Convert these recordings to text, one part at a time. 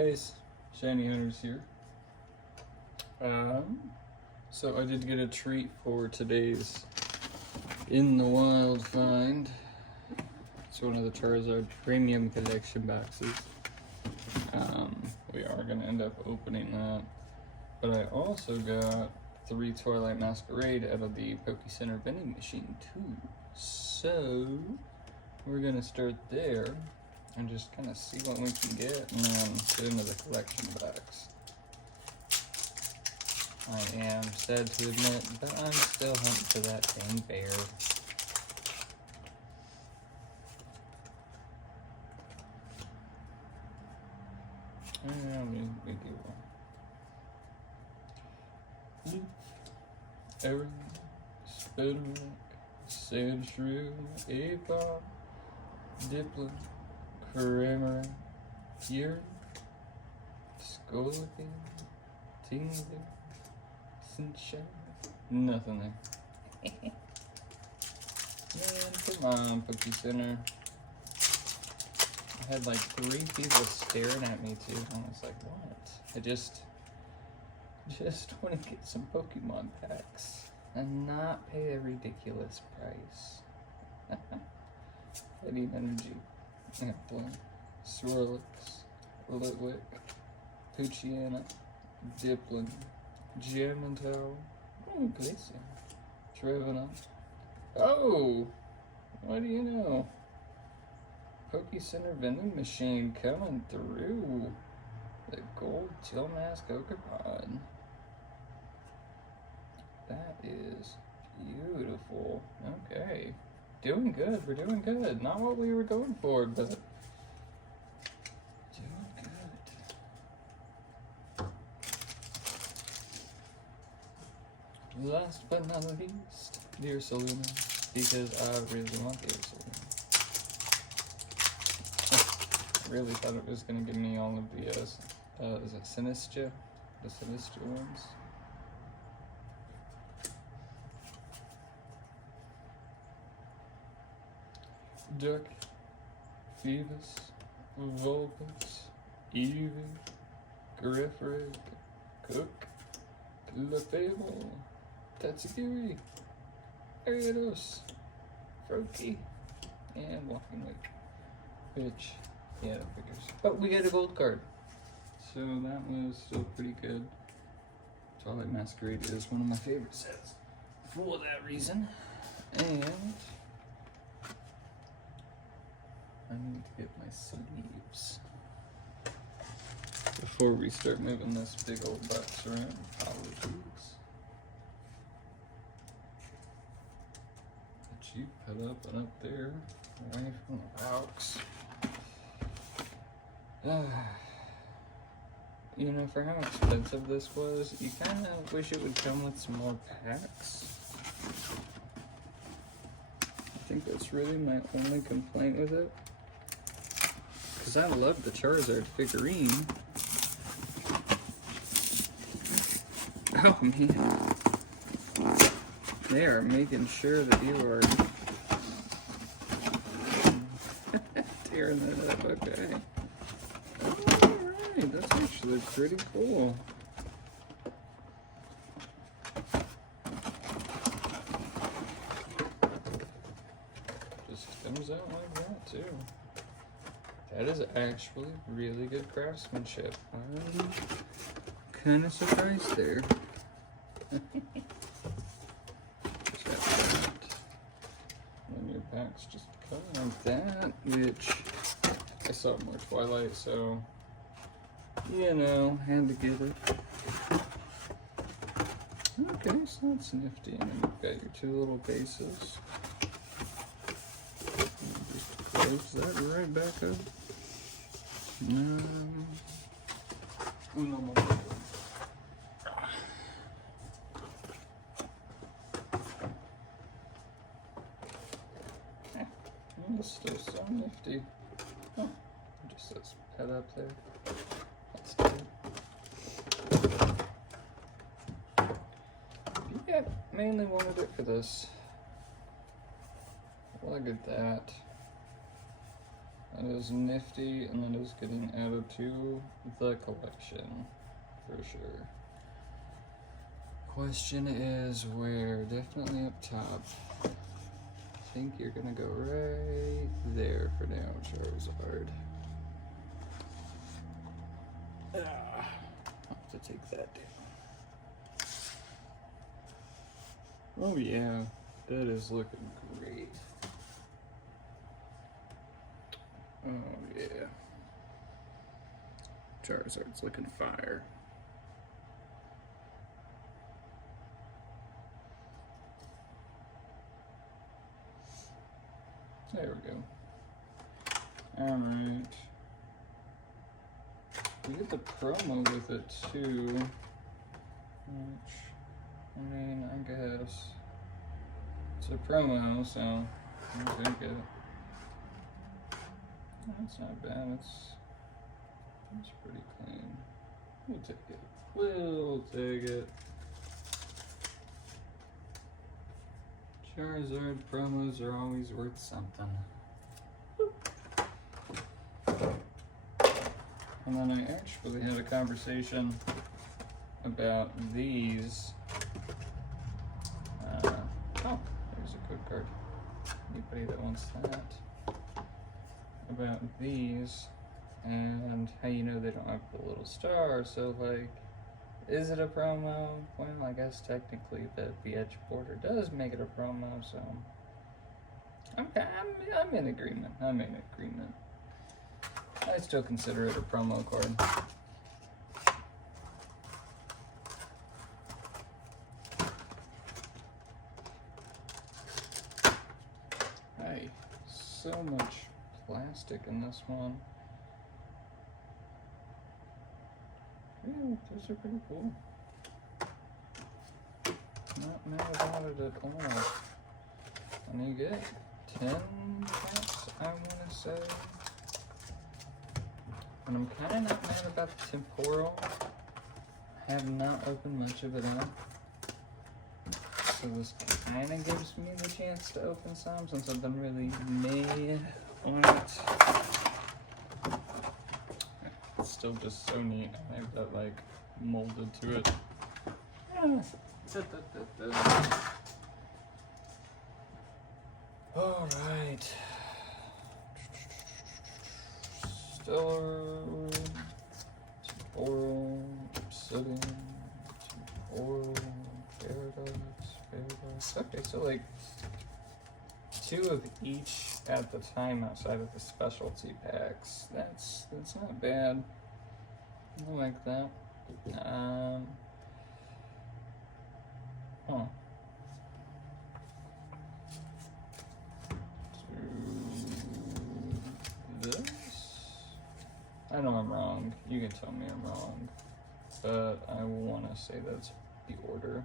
Guys, Shiny Hunters here. So I did get a treat for today's In the Wild find. It's one of the Charizard Premium Collection boxes. We are going to end up opening that. But I also got 3 Twilight Masquerade out of the Poke Center vending machine too. So we're going to start there and just kind of see what we can get and then get into the collection box. I am sad to admit, but I'm still hunting for that dang bear. Aaron, Spiderwick, Sandshrew, Apop, Dipplin, Kramer, Fury, Skolkin, Tingler, Sunshine. Nothing there. Man, come on, Poke Center. I had like 3 people staring at me too. I was like, what? I just want to get some Pokemon packs and not pay a ridiculous price. Heading Energy, Applin, Swirlix, Litwick, Poochyena, Dipplin, Geomantel, Glacier, Trevenant. Oh, what do you know? Poke Center vending machine coming through. The gold Chill Mask Okapod. That is beautiful. Okay. Doing good. We're doing good. Not what we were going for, but doing good. Last but not least, Dear Saluna, because I really want Dear Saluna. I really thought it was going to give me all of the, is it Sinistra? The Sinistra ones? Duck, Phoebus, Vulpus, Eevee, Griffrid, Cook, Clefable, Tatsukiri, Ariados, Froakie, and Walking Wake. Which, yeah, that figures. But we got a gold card. So that was still pretty good. Twilight Masquerade is one of my favorite sets for that reason. And I need to get my sleeves before we start moving this big old box around. Apologies. But you put up and up there, away from the box. You know, for how expensive this was, you kind of wish it would come with some more packs. I think that's really my only complaint with it. Because I love the Charizard figurine. Oh man. They are making sure that you are tearing that up, okay. Alright, that's actually pretty cool. Just comes out like that too. That is actually really good craftsmanship. I'm kind of surprised there. When your packs just come like that, which I saw more Twilight, so you know, had to get it. Okay, so that's nifty. And then you've got your 2 little bases. Just close that right back up. Uno momento. It's still so nifty. Oh, it just says pet up there. That's good. Yeah, mainly wanted it for this. Look at that. That is nifty, and that is getting added to the collection for sure. Question is where? Definitely up top. I think you're gonna go right there for now, Charizard. I'll have to take that down. Oh yeah, that is looking great. Oh yeah. Charizard's looking fire. There we go. Alright. We get the promo with it too. Which, I mean, I guess it's a promo, so I'll take it. That's not bad. It's pretty clean. We'll take it. We'll take it. Charizard promos are always worth something. And then I actually had a conversation about these. Oh, there's a code card. Anybody that wants that. About these and how you know they don't have the little star. So, like, is it a promo? Well, I guess technically the edge border does make it a promo, so I'm in agreement. I'm in agreement. I still consider it a promo card. Hey, so much plastic in this one. Yeah, those are pretty cool. Not mad about it at all. And you get 10 packs, I want to say. And I'm kind of not mad about the temporal. I have not opened much of it up. So this kind of gives me the chance to open some since I've been really mad on it. It's still just so neat. I have that like molded to it. All right. Stellar, Temporal, Obsidian, Temporal, Paradise. Okay, so like 2 of each at the time outside of the specialty packs. That's not bad. I like that. This? I know I'm wrong. You can tell me I'm wrong. But I want to say that's the order.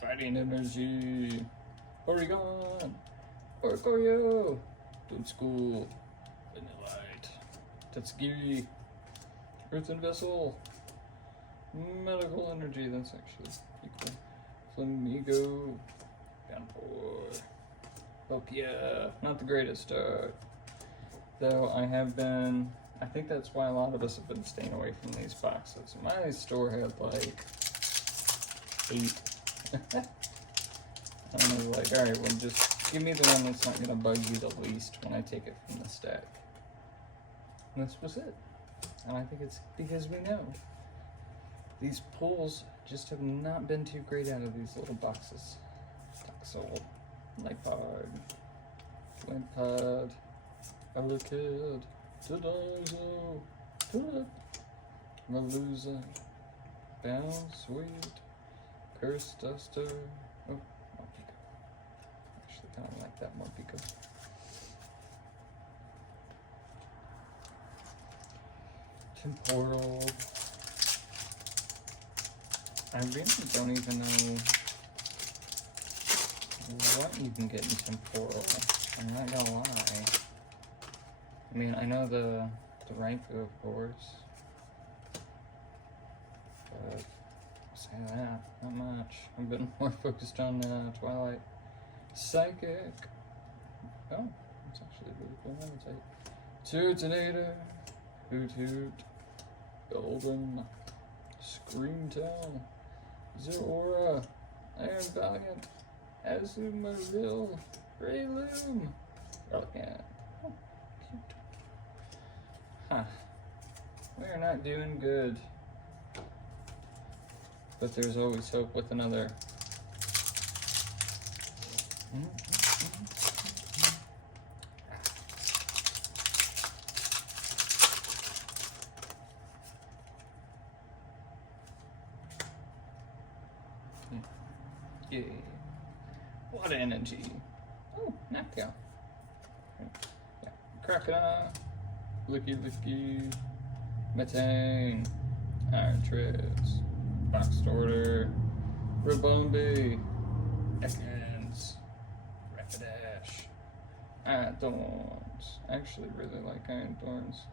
Fighting energy. Oregon. Orcoyo. Dude School. Vanillite. Tetsugi. Earth and Vessel. Medical energy. That's actually pretty cool. Flamigo. Downpour. Oh yeah. Not the greatest start. Though I have been. I think that's why a lot of us have been staying away from these boxes. My store had like 8. I was like, alright, well just give me the one that's not gonna bug you the least when I take it from the stack. And this was it. And I think it's because we know these pulls just have not been too great out of these little boxes. Toxel, Lipard, Wimpod, Elekid, Tadizo, Maluza, Sweet, Curse Duster. Oh, Morpeko. Actually, kind of like that Morpeko. Temporal. I really don't even know what you can get in temporal. I'm not gonna lie. I mean, I know the Raikou, of course. But say that, not much. I've been more focused on Twilight. Psychic. Oh, that's actually a really cool one. Turtonator. Hoot Hoot. Golden. Screamtail. Zeraora. Iron Valiant. Azumarill. Breloom. Relicanth. Oh, cute. Huh. We're not doing good. But there's always hope with another. Yeah. What energy? Oh, Napcow. Yeah. Crocodile. Licky. Metane. Iron Treads. Box Order. Rabombi. Ekans. Rapidash. Iron Thorns. I actually really like Iron Thorns.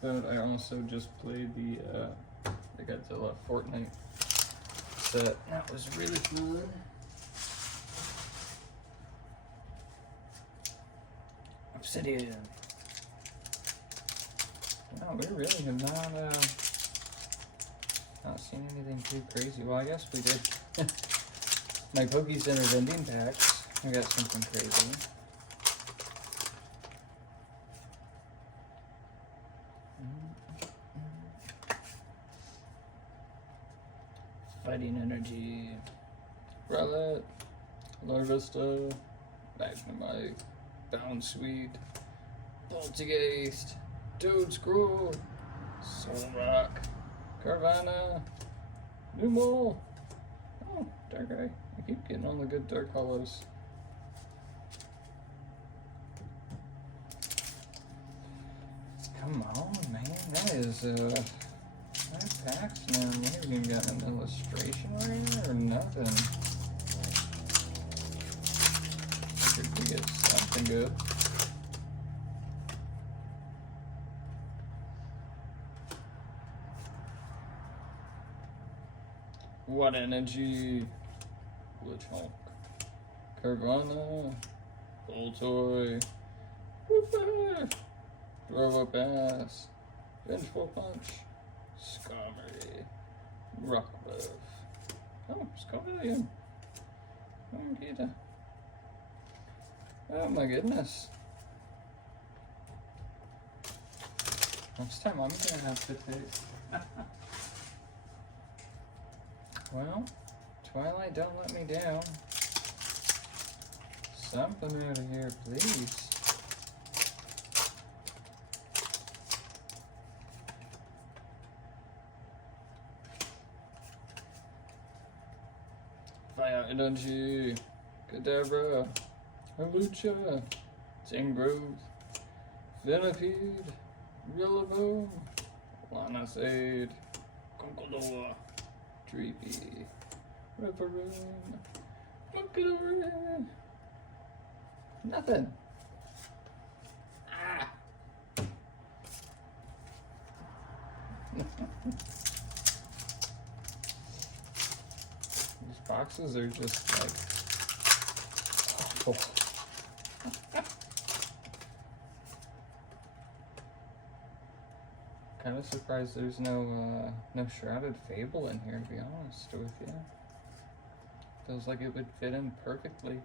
But I also just played the Godzilla Fortnite set. That was really fun. Obsidian. No, we really have not seen anything too crazy. Well, I guess we did. My Poké Center vending packs. I got something crazy. Fighting Energy. Rowlet. Larvesta. Magnemite. Bounsweet. Poltergeist. Toedscruel. Solrock. Carvanha. Numel. Oh, Darkrai. I keep getting all the good Dark Hollows. Come on, man. That is, that packs now. We haven't even got an illustration rare or nothing. Figured we get something good. What energy? Glitchhawk. Carvanha. Voltoy. Woofer. Throw Up Ass. Vengeful Punch. Skarmory. Rockbuff. Oh, Scarmillion. Oh, Gita. Oh my goodness. Next time I'm gonna have to take. Well, Twilight, don't let me down. Something out of here, please. Fire Energy, Kadabra, Halucha, Tangrowth, Venipede, Rillaboom, Lanacade, Conkeldurr, Dreepy, Repparoon. Look it over here. Nothing. Ah. These boxes are just like awful. Kind of surprised there's no Shrouded Fable in here, to be honest with you. Feels like it would fit in perfectly.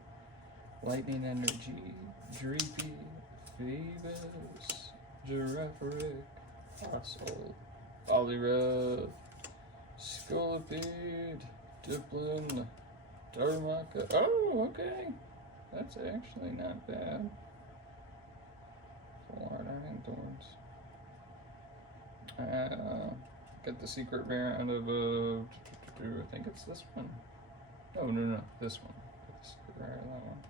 Lightning Energy, Dreepy, Phoebus, Giraffaric, Fossil, Poliwrath, Scolipede, Diplin, Darmaka. Oh, okay. That's actually not bad. Full art Iron Thorns. Get the secret variant of I think it's this one. Oh no, this one. Get the secret variant of that one.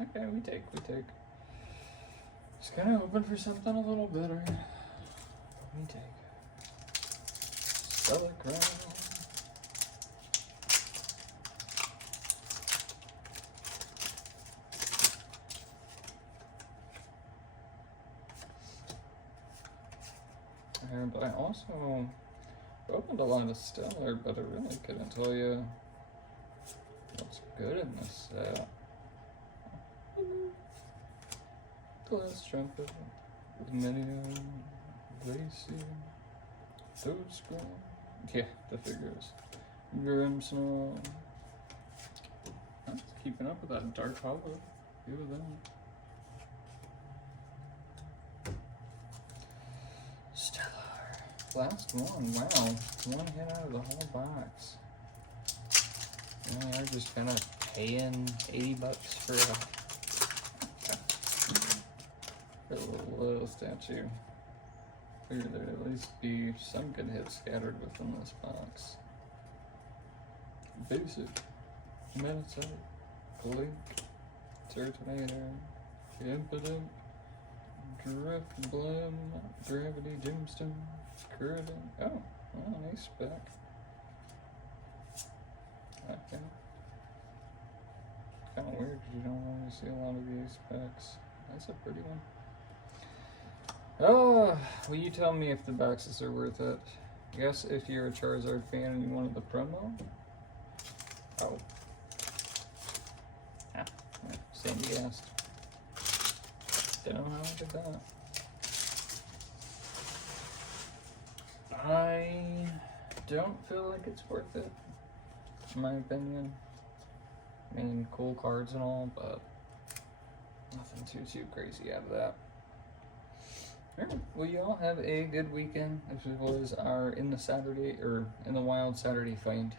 Okay, we take. Just kind of hoping for something a little better. We take. Stellar Crown. here, but I also opened a lot of Stellar, but I really couldn't tell you what's good in this set. Glass Trumpet, Minion, Glacier, Toadscroll. Yeah, the figures. Grimmsnarl. That's keeping up with that Dark Hollow. Good with that. Stellar. Last one. Wow. One hit out of the whole box. And we are just kind of paying $80 for a little statue. Figured there'd at least be some good hits scattered within this box. Basic. Meditate. Blink. Turtonator. Impotent. Drift Bloom. Gravity Gemstone. Curving. Oh, nice spec. Okay. Kind of weird because you don't always see a lot of these specs. That's a pretty one. Oh, will you tell me if the boxes are worth it? Yes, if you're a Charizard fan and you wanted the promo. Oh. Ah, yeah, Sandy asked. Don't know how I did that. I don't feel like it's worth it, in my opinion. I mean, cool cards and all, but nothing too crazy out of that. Alright, well, you all have a good weekend. This was our In the Wild Saturday find.